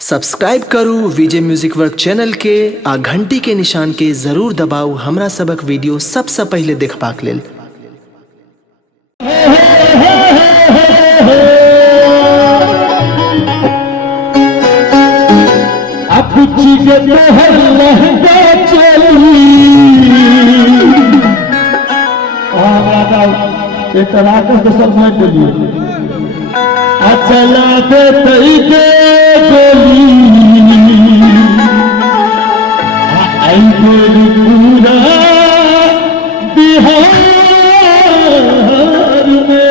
Subscribe करू विजय music work channel के आ घंटी के निशान के जरूर दबाऊ हमरा सबक वीडियो सबसे पहले देखबाक लेल। चला दे तई के गोली आई गोली पूरा बिहार में।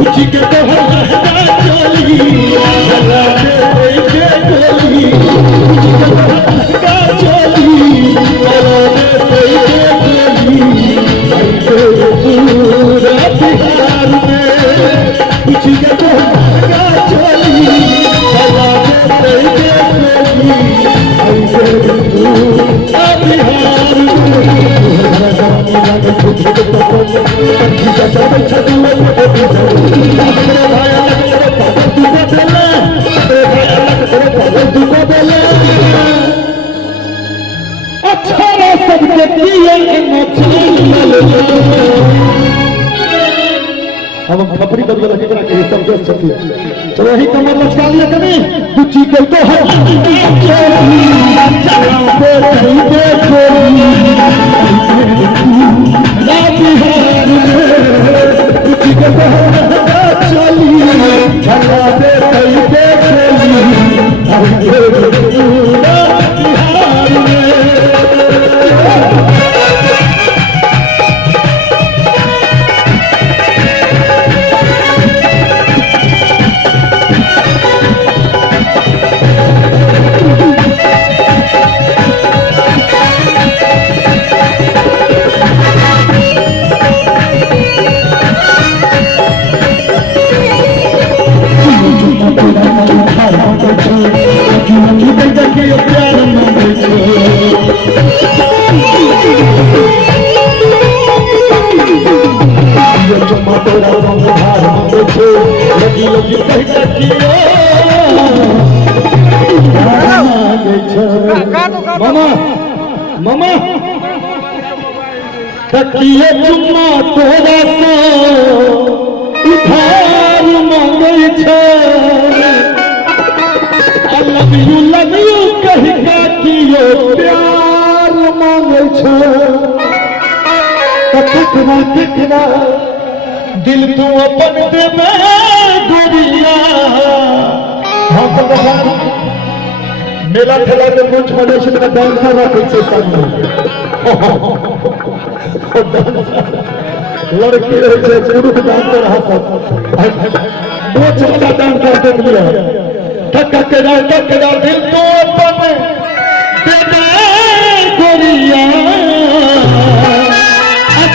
उची के तो हल्ला चोली हल्ला दे के गोली उची के तो हल्ला चोली हल्ला दे के गोली आई पूरा बिहार में। उची के तो हल्ला चोली हल्ला दे के गोली आई पूरा बिहार में। अब हम खपरी बदल के बना के सब देश चलती चलो ही कमर लचका लिया कभी कुची के तो है मामा तकिए चुम्मा तोरा से उधार मांगे छे लव यू कही का कियो प्यार मांगे छे कितना कितना दिल तू अपन दे गुड़िया। मेला ठेला के कुछ बने से डांसर रखे से सामने लड़की रहे से पुरुष डांसर हंसत दो छोटा डांसर देख लिया ठक्का दिल तो अपन दे गोरिया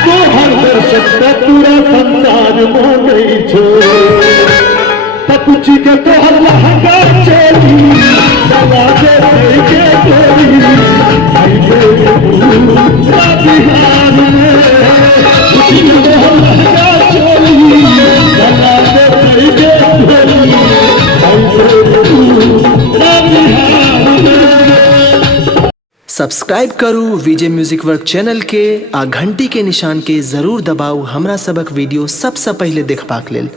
तो हर दर्शक का पूरा संसार मांगे छो कुची के तो हर लहंगा चोली दबा दे के गोली आई पूरा बिहार में। कुची के तो हर लहंगा चोली दबा दे के गोली आई पूरा बिहार में। सब्सक्राइब करू विजय म्यूजिक वर्क चैनल के आ घंटी के निशान के जरूर दबाऊ हमरा सबक वीडियो सबसे पहले देखबाक लेल।